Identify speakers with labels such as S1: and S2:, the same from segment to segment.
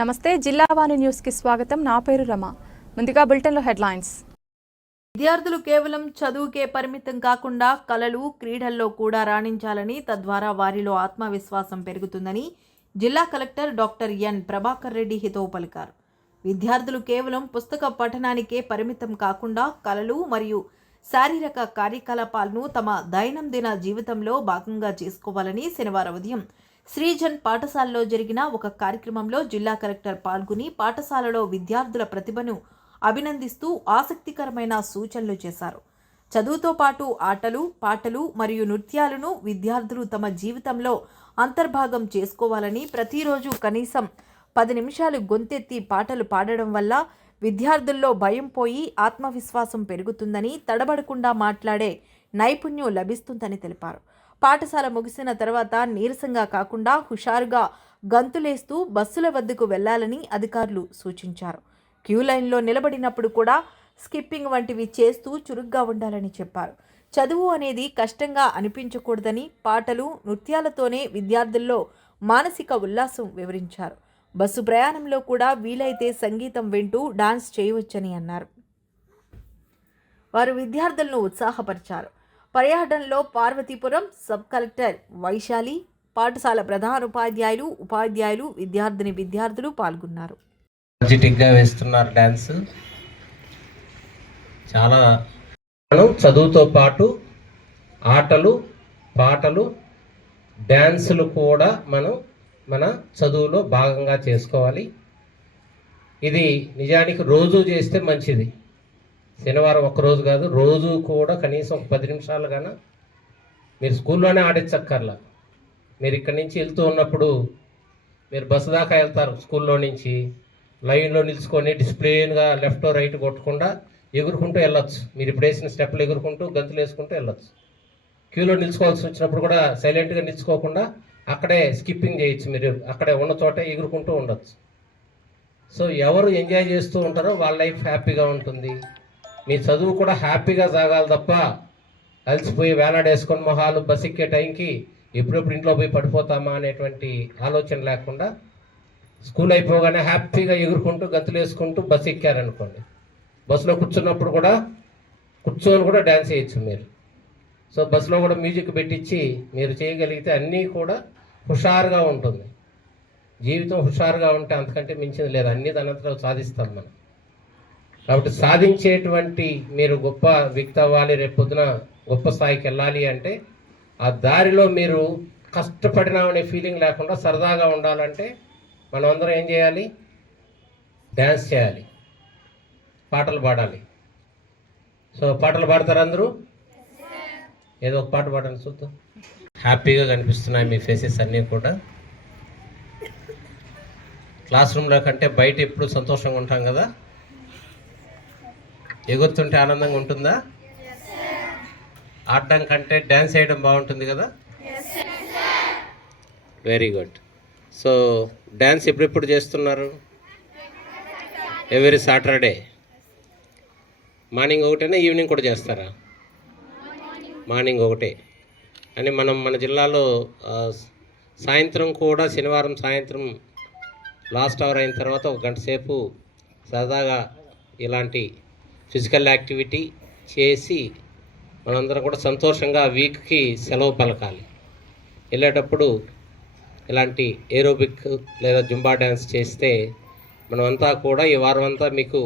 S1: నమస్తే జిల్లావాణి న్యూస్కి స్వాగతం. నా పేరు రమ. ముందుగా బులెటిన్లో హెడ్లైన్స్.
S2: విద్యార్థులు కేవలం చదువుకే పరిమితం కాకుండా కళలు క్రీడల్లో కూడా రాణించాలని తద్వారా వారిలో ఆత్మవిశ్వాసం పెరుగుతుందని జిల్లా collector doctor N Prabhakar Reddy హితవు పలికారు. విద్యార్థులు కేవలం పుస్తక పఠనానికే పరిమితం కాకుండా కళలు మరియు శారీరక కార్యకలాపాలను తమ దైనందిన జీవితంలో భాగంగా చేసుకోవాలని శనివారం ఉదయం శ్రీజన్ పాఠశాలలో జరిగిన ఒక కార్యక్రమంలో జిల్లా కలెక్టర్ పాల్గొని పాఠశాలలో విద్యార్థుల ప్రతిభను అభినందిస్తూ ఆసక్తికరమైన సూచనలు చేశారు. చదువుతో పాటు ఆటలు పాటలు మరియు నృత్యాలను విద్యార్థులు తమ జీవితంలో అంతర్భాగం చేసుకోవాలని ప్రతిరోజు కనీసం పది నిమిషాలు గొంతెత్తి పాటలు పాడడం వల్ల విద్యార్థుల్లో భయం పోయి ఆత్మవిశ్వాసం పెరుగుతుందని తడబడకుండా మాట్లాడే నైపుణ్యం లభిస్తుందని తెలిపారు. పాఠశాల ముగిసిన తర్వాత నీరసంగా కాకుండా హుషారుగా గంతులేస్తూ బస్సుల వద్దకు వెళ్ళాలని అధికారులు సూచించారు. క్యూ లైన్లో నిలబడినప్పుడు కూడా స్కిప్పింగ్ వంటివి చేస్తూ చురుగ్గా ఉండాలని చెప్పారు. చదువు అనేది కష్టంగా అనిపించకూడదని పాటలు నృత్యాలతోనే విద్యార్థుల్లో మానసిక ఉల్లాసం వివరించారు. బస్సు ప్రయాణంలో కూడా వీలైతే సంగీతం వింటూ డాన్స్ చేయవచ్చని అన్నారు. వారు విద్యార్థులను ఉత్సాహపరిచారు. పర్యటనలో పార్వతీపురం సబ్ కలెక్టర్ వైశాలి పాఠశాల ప్రధాన ఉపాధ్యాయులు ఉపాధ్యాయులు విద్యార్థిని విద్యార్థులు పాల్గొన్నారు.
S3: ఎనర్జెటిక్గా వేస్తున్నారు డ్యాన్స్ చాలా మనం చదువుతో పాటు ఆటలు పాటలు డ్యాన్సులు కూడా మనం మన చదువులో భాగంగా చేసుకోవాలి. ఇది నిజానికి రోజు చేస్తే మంచిది. శనివారం ఒక్క రోజు కాదు రోజు కూడా కనీసం ఒక పది నిమిషాలు కానీ మీరు స్కూల్లోనే ఆడించక్కర్లా. మీరు ఇక్కడి నుంచి వెళ్తూ ఉన్నప్పుడు మీరు బస్సు దాకా వెళ్తారు స్కూల్లో నుంచి లైన్లో నిలుచుకొని డిసిప్లిన్గా లెఫ్ట్ రైట్ కొట్టకుండా ఎగురుకుంటూ వెళ్ళొచ్చు. మీరు ఇప్పుడు వేసిన స్టెప్లు ఎగురుకుంటూ గంతులు వేసుకుంటూ వెళ్ళొచ్చు. క్యూలో నిలుచుకోవాల్సి వచ్చినప్పుడు కూడా సైలెంట్గా నిలుచుకోకుండా అక్కడే స్కిప్పింగ్ చేయొచ్చు మీరు. అక్కడే ఉన్న చోటే ఎగురుకుంటూ ఉండొచ్చు. సో ఎవరు ఎంజాయ్ చేస్తూ ఉంటారో వాళ్ళ లైఫ్ హ్యాపీగా ఉంటుంది. మీ చదువు కూడా హ్యాపీగా సాగాలి తప్ప అలసిపోయి వేలాడేసుకొని మొహాలు బసిక్కే ఎక్కే టైంకి ఎప్పుడెప్పుడు ఇంట్లో పోయి పడిపోతామా అనేటువంటి ఆలోచన లేకుండా స్కూల్ అయిపోగానే హ్యాపీగా ఎగురుకుంటూ గంతులు వేసుకుంటూ బస్సు ఎక్కారనుకోండి. బస్సులో కూర్చున్నప్పుడు కూడా కూర్చొని కూడా డ్యాన్స్ చేయొచ్చు మీరు. సో బస్సులో కూడా మ్యూజిక్ పెట్టించి మీరు చేయగలిగితే అన్నీ కూడా హుషారుగా ఉంటుంది. జీవితం హుషారుగా ఉంటే అంతకంటే మించింది లేదు. అన్నీ దానంతలో సాధిస్తాం మనం. కాబట్టి సాధించేటువంటి మీరు గొప్ప వ్యక్తి అవ్వాలి రేపు పొద్దున గొప్ప స్థాయికి వెళ్ళాలి అంటే ఆ దారిలో మీరు కష్టపడినామనే ఫీలింగ్ లేకుండా సరదాగా ఉండాలంటే మనం అందరం ఏం చేయాలి? డ్యాన్స్ చేయాలి. పాటలు పాడాలి. సో పాటలు పాడతారు అందరూ? ఏదో ఒక పాట పాడండి చూద్దాం. హ్యాపీగా కనిపిస్తున్నాయి మీ ఫేసెస్ అన్నీ కూడా. క్లాస్ రూమ్లో కంటే బయట ఎప్పుడు సంతోషంగా ఉంటాం కదా? ఎగురుతుంటే ఆనందంగా ఉంటుందా? ఆడడం కంటే డ్యాన్స్ వేయడం బాగుంటుంది కదా? వెరీ గుడ్ సో డ్యాన్స్ ఎప్పుడెప్పుడు చేస్తున్నారు? ఎవ్రీ సాటర్డే మార్నింగ్ ఒకటేనా ఈవినింగ్ కూడా చేస్తారా? మార్నింగ్ ఒకటే. అని మనం మన జిల్లాలో సాయంత్రం కూడా శనివారం సాయంత్రం లాస్ట్ అవర్ అయిన తర్వాత ఒక గంట సేపు సరదాగా ఇలాంటి ఫిజికల్ యాక్టివిటీ చేసి మనందరం కూడా సంతోషంగా వీక్కి సెలవు పలకాలి. వెళ్ళేటప్పుడు ఇలాంటి ఏరోబిక్ లేదా జుంబా డ్యాన్స్ చేస్తే మనమంతా కూడా ఈ వారం అంతా మీకు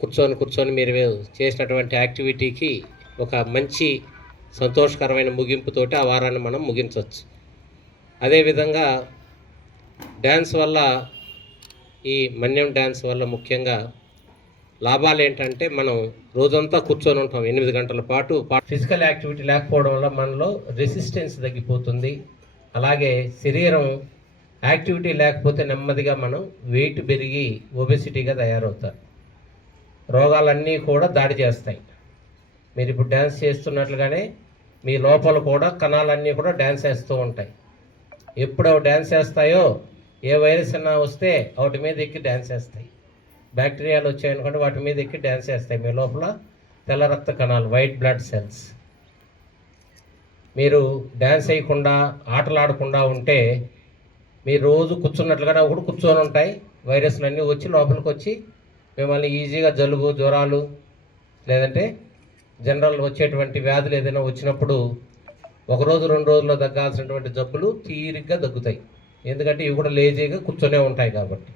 S3: కూర్చొని కూర్చొని మీరు చేసినటువంటి యాక్టివిటీకి ఒక మంచి సంతోషకరమైన ముగింపుతోటి ఆ వారాన్ని మనం ముగించవచ్చు. అదేవిధంగా డ్యాన్స్ వల్ల ఈ మన్యం డ్యాన్స్ వల్ల ముఖ్యంగా లాభాలు ఏంటంటే మనం రోజంతా కూర్చొని ఉంటాం. ఎనిమిది గంటల పాటు ఫిజికల్ యాక్టివిటీ లేకపోవడం వల్ల మనలో రెసిస్టెన్స్ తగ్గిపోతుంది. అలాగే శరీరం యాక్టివిటీ లేకపోతే నెమ్మదిగా మనం వెయిట్ పెరిగి ఒబెసిటీగా తయారవుతారు రోగాలన్నీ కూడా దాడి చేస్తాయి. మీరు ఇప్పుడు డ్యాన్స్ చేస్తున్నట్లుగానే మీ లోపల కూడా కణాలన్నీ కూడా డ్యాన్స్ వేస్తూ ఉంటాయి. ఎప్పుడు అవి డ్యాన్స్ వేస్తాయో ఏ వైరస్ అయినా వస్తే వాటి మీద ఎక్కి డ్యాన్స్ వేస్తాయి బ్యాక్టీరియాలు వచ్చాయనుకోండి వాటి మీద ఎక్కి డ్యాన్స్ చేస్తాయి. మీ లోపల తెల్ల రక్త కణాలు వైట్ బ్లడ్ సెల్స్. మీరు డ్యాన్స్ వేయకుండా ఆటలాడకుండా ఉంటే మీరు రోజు కూర్చున్నట్లుగానే అవి కూడా కూర్చొని ఉంటాయి. వైరస్లు అన్నీ వచ్చి లోపలికి వచ్చి మిమ్మల్ని ఈజీగా జలుబు జ్వరాలు లేదంటే జనరల్ వచ్చేటువంటి వ్యాధులు ఏదైనా వచ్చినప్పుడు ఒకరోజు రెండు రోజుల్లో తగ్గాల్సినటువంటి జబ్బులు తీరిగ్గా తగ్గుతాయి. ఎందుకంటే ఇవి కూడా లేజీగా కూర్చొనే ఉంటాయి కాబట్టి.